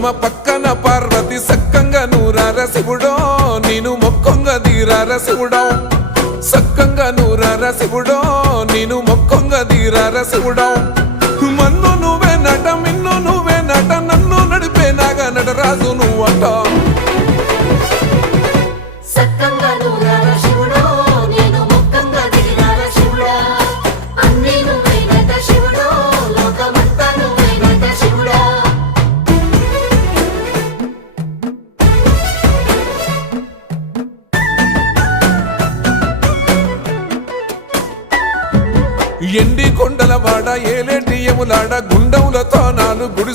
బ్రహ్మ పక్కన పార్వతి సక్కంగా నూరార శివుడో నేను మొక్కంగా తీరార శివుడో సక్కంగా నూరార శివుడో నేను మొక్కంగా తీరార శివుడో మన్ను నువ్వే నట మిన్ను నువ్వే నట నన్ను నడిపే నాగా నటరాజు నువ్వట ఎండి కొండల వాడ ఏలేటి యములాడ గుండములతో నాలుగు గుడి